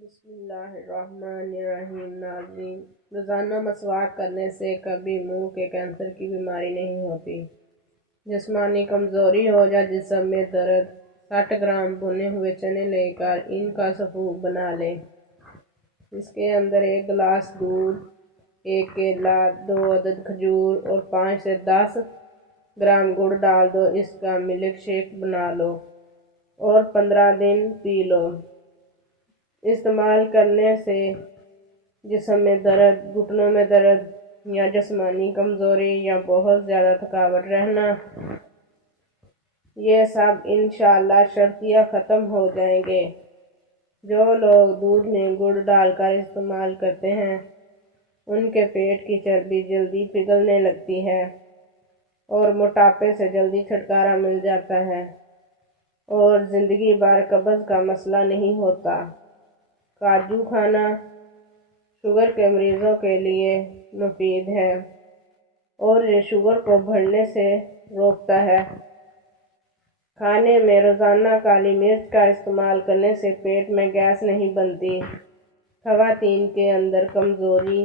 بسم اللہ الرحمن الرحیم۔ ناظرین، روزانہ مسواک کرنے سے کبھی منہ کے کینسر کی بیماری نہیں ہوتی۔ جسمانی کمزوری ہو یا جسم میں درد، 60 گرام بھنے ہوئے چنے لے کر ان کا سفوف بنا لیں۔ اس کے اندر 1 گلاس دودھ، 1 کیلا، 2 عدد کھجور اور 5 سے 10 گرام گڑ ڈال دو۔ اس کا ملک شیک بنا لو اور 15 دن پی لو۔ استعمال کرنے سے جسم میں درد، گھٹنوں میں درد یا جسمانی کمزوری یا بہت زیادہ تھکاوٹ رہنا، یہ سب انشاءاللہ شرطیہ ختم ہو جائیں گے۔ جو لوگ دودھ میں گڑ ڈال کر استعمال کرتے ہیں ان کے پیٹ کی چربی جلدی پگھلنے لگتی ہے اور موٹاپے سے جلدی چھٹکارا مل جاتا ہے اور زندگی بھر قبض کا مسئلہ نہیں ہوتا۔ کاجو کھانا شوگر کے مریضوں کے لیے مفید ہے اور یہ شوگر کو بڑھنے سے روکتا ہے۔ کھانے میں روزانہ کالی مرچ کا استعمال کرنے سے پیٹ میں گیس نہیں بنتی۔ خواتین کے اندر کمزوری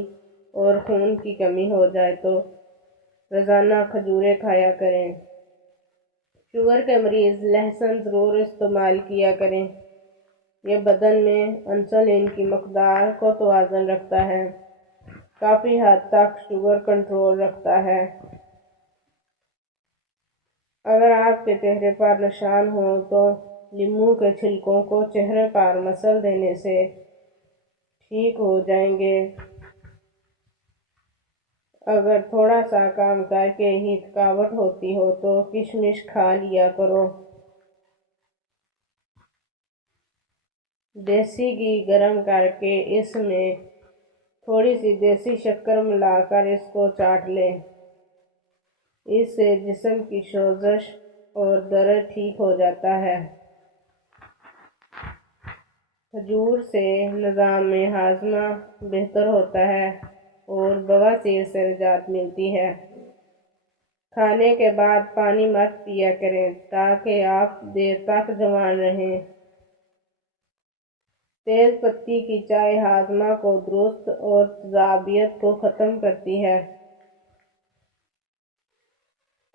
اور خون کی کمی ہو جائے تو روزانہ کھجوریں کھایا کریں۔ شوگر کے مریض لہسن ضرور استعمال کیا کریں۔ یہ بدن میں انسولین کی مقدار کو توازن رکھتا ہے، کافی حد تک شوگر کنٹرول رکھتا ہے۔ اگر آپ کے چہرے پر نشان ہوں تو لیموں کے چھلکوں کو چہرے پر مسل دینے سے ٹھیک ہو جائیں گے۔ اگر تھوڑا سا کام کر کے ہی تھکاوٹ ہوتی ہو تو کشمش کھا لیا کرو۔ دیسی گھی گرم کر کے اس میں تھوڑی سی دیسی شکر ملا کر اس کو چاٹ لیں۔ اس سے جسم کی سوزش اور درد ٹھیک ہو جاتا ہے۔ کھجور سے نظام ہاضمہ بہتر ہوتا ہے اور بواسیر سے نجات ملتی ہے۔ کھانے کے بعد پانی مت پیا کریں تاکہ آپ دیر تک جوان رہیں۔ تیز پتی کی چائے ہاضمہ کو درست اور تیزابیت کو ختم کرتی ہے۔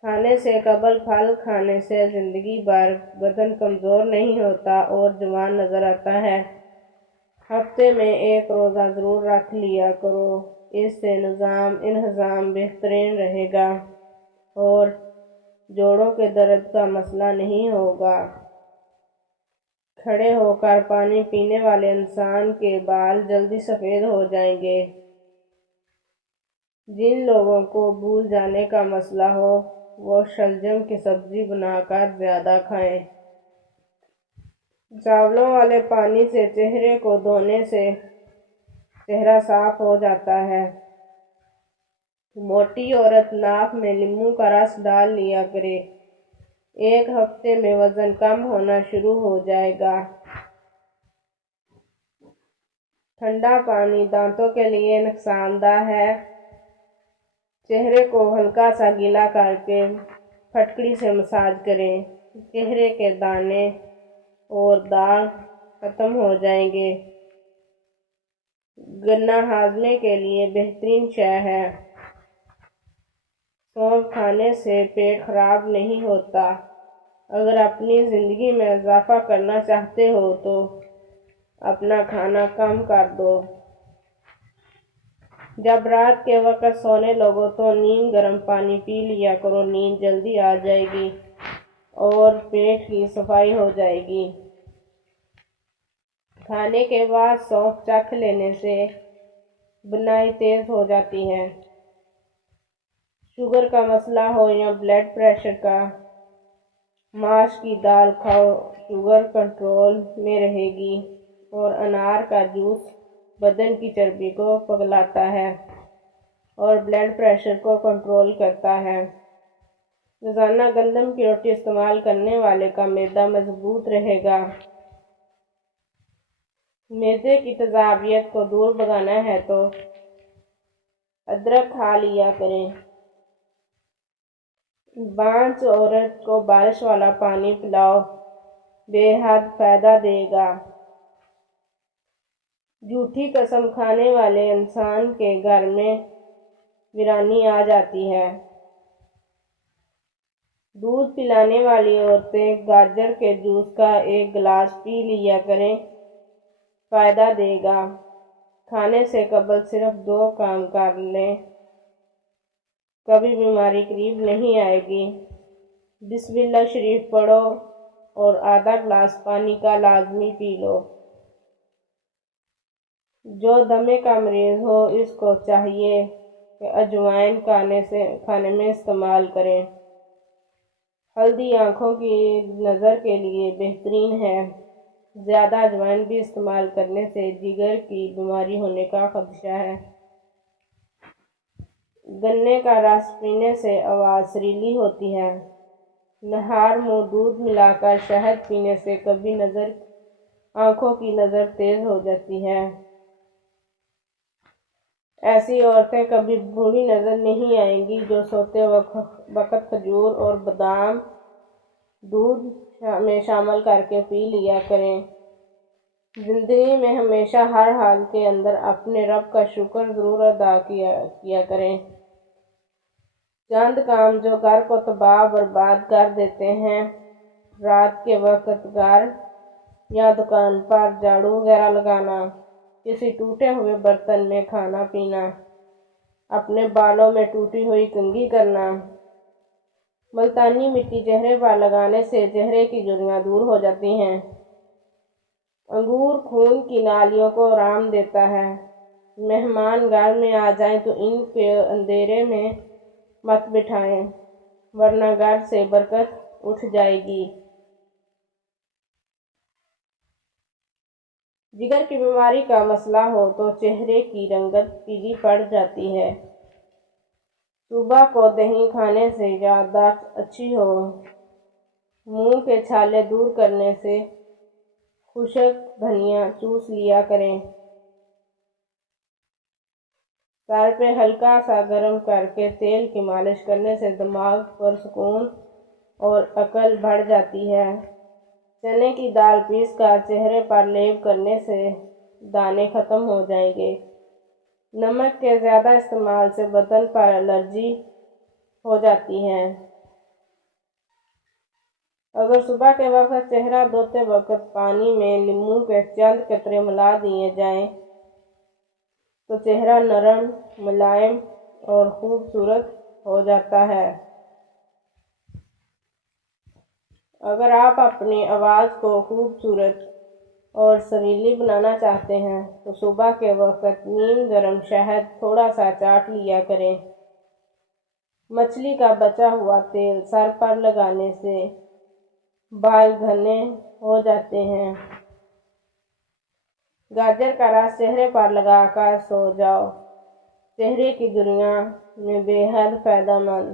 کھانے سے قبل پھل کھانے سے زندگی بھر بدن کمزور نہیں ہوتا اور جوان نظر آتا ہے۔ ہفتے میں 1 روزہ ضرور رکھ لیا کرو، اس سے نظام انہضام بہترین رہے گا اور جوڑوں کے درد کا مسئلہ نہیں ہوگا۔ کھڑے ہو کر پانی پینے والے انسان کے بال جلدی سفید ہو جائیں گے۔ جن لوگوں کو بھول جانے کا مسئلہ ہو وہ شلجم کی سبزی بنا کر زیادہ کھائیں۔ چاولوں والے پانی سے چہرے کو دھونے سے چہرہ صاف ہو جاتا ہے۔ موٹی عورت ناک میں لیموں کا رس ڈال لیا کرے، 1 ہفتے میں وزن کم ہونا شروع ہو جائے گا۔ ٹھنڈا پانی دانتوں کے لیے نقصان دہ ہے۔ چہرے کو ہلکا سا گیلا کر کے پھٹکڑی سے مساج کریں، چہرے کے دانے اور داغ ختم ہو جائیں گے۔ گنا ہاضمے کے لیے بہترین شے ہے۔ سونف کھانے سے پیٹ خراب نہیں ہوتا۔ اگر اپنی زندگی میں اضافہ کرنا چاہتے ہو تو اپنا کھانا کم کر دو۔ جب رات کے وقت سونے لگو تو نیم گرم پانی پی لیا کرو، نیند جلدی آ جائے گی اور پیٹ کی صفائی ہو جائے گی۔ کھانے کے بعد سونف چکھ لینے سے بنائی تیز ہو جاتی ہے۔ شوگر کا مسئلہ ہو یا بلڈ پریشر کا، ماش کی دال کھاؤ، شوگر کنٹرول میں رہے گی اور انار کا جوس بدن کی چربی کو پگھلاتا ہے اور بلڈ پریشر کو کنٹرول کرتا ہے۔ روزانہ گندم کی روٹی استعمال کرنے والے کا معدہ مضبوط رہے گا۔ معدے کی تیزابیت کو دور بھگانا ہے تو ادرک کھا لیا کریں۔ بانجھ عورت کو بارش والا پانی پلاؤ، بے حد فائدہ دے گا۔ جھوٹی قسم کھانے والے انسان کے گھر میں ویرانی آ جاتی ہے۔ دودھ پلانے والی عورتیں گاجر کے جوس کا ایک گلاس پی لیا کریں، فائدہ دے گا۔ کھانے سے قبل صرف 2 کام کر لیں، کبھی بیماری قریب نہیں آئے گی۔ بسم اللہ شریف پڑھو اور آدھا گلاس پانی کا لازمی پی لو۔ جو دمے کا مریض ہو اس کو چاہیے کہ اجوائن کھانے میں استعمال کریں۔ ہلدی آنکھوں کی نظر کے لیے بہترین ہے۔ زیادہ اجوائن بھی استعمال کرنے سے جگر کی بیماری ہونے کا خدشہ ہے۔ گنے کا رس پینے سے آواز سریلی ہوتی ہے۔ نہار منہ دودھ ملا کر شہد پینے سے کبھی آنکھوں کی نظر تیز ہو جاتی ہے۔ ایسی عورتیں کبھی بوڑھی نظر نہیں آئیں گی جو سوتے وقت کھجور اور بادام دودھ میں شامل کر کے پی لیا کریں۔ زندگی میں ہمیشہ ہر حال کے اندر اپنے رب کا شکر ضرور ادا کیا کریں۔ چند کام جو گھر کو تباہ برباد کر دیتے ہیں: رات کے وقت گھر یا دکان پر جھاڑو وغیرہ لگانا، کسی ٹوٹے ہوئے برتن میں کھانا پینا، اپنے بالوں میں ٹوٹی ہوئی کنگھی کرنا۔ ملتانی مٹی چہرے پر لگانے سے چہرے کی جھریاں دور ہو جاتی ہیں۔ انگور خون کی نالیوں کو آرام دیتا ہے۔ مہمان گھر میں آ جائیں تو ان کو اندھیرے میں مت بٹھائیں ورنہ گھر سے برکت اٹھ جائے گی۔ جگر کی بیماری کا مسئلہ ہو تو چہرے کی رنگت پیلی پڑ جاتی ہے۔ صبح کو دہی کھانے سے یادداشت اچھی ہو۔ منہ کے چھالے دور کرنے سے خشک دھنیا چوس لیا کریں۔ سر پہ ہلکا سا گرم کر کے تیل کی مالش کرنے سے دماغ پر سکون اور عقل بڑھ جاتی ہے۔ چنے کی دال پیس کر چہرے پر لیپ کرنے سے دانے ختم ہو جائیں گے۔ نمک کے زیادہ استعمال سے بدن پر الرجی ہو جاتی ہے۔ اگر صبح کے وقت چہرہ دھوتے وقت پانی میں لیموں کے چند قطرے ملا دیے جائیں تو چہرہ نرم، ملائم اور خوبصورت ہو جاتا ہے۔ اگر آپ اپنی آواز کو خوبصورت اور سریلی بنانا چاہتے ہیں تو صبح کے وقت نیم گرم شہد تھوڑا سا چاٹ لیا کریں۔ مچھلی کا بچا ہوا تیل سر پر لگانے سے بال گھنے ہو جاتے ہیں۔ گاجر کا رس چہرے پر لگا کر سو جاؤ، چہرے کی جھریوں میں بے حد فائدہ مند۔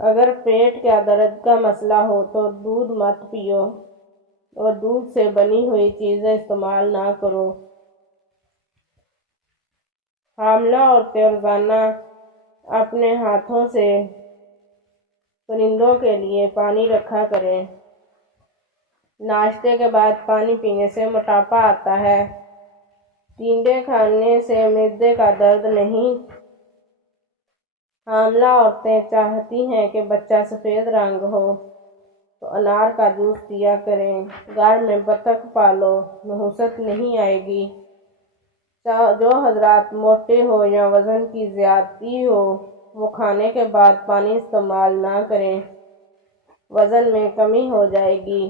اگر پیٹ کا درد کا مسئلہ ہو تو دودھ مت پیو اور دودھ سے بنی ہوئی چیزیں استعمال نہ کرو۔ حاملہ عورتیں روزانہ اپنے ہاتھوں سے پرندوں کے لیے پانی رکھا کریں۔ ناشتے کے بعد پانی پینے سے موٹاپا آتا ہے۔ ٹنڈے کھانے سے معدے کا درد نہیں۔ حاملہ عورتیں چاہتی ہیں کہ بچہ سفید رنگ ہو تو انار کا جوس پیا کریں۔ گھر میں بطخ پالو، نحوست نہیں آئے گی۔ جو حضرات موٹے ہو یا وزن کی زیادتی ہو وہ کھانے کے بعد پانی استعمال نہ کریں، وزن میں کمی ہو جائے گی۔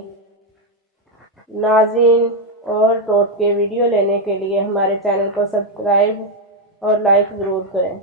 ناظرین، اور ٹوٹکے ویڈیو لینے کے لیے ہمارے چینل کو سبسکرائب اور لائک ضرور کریں۔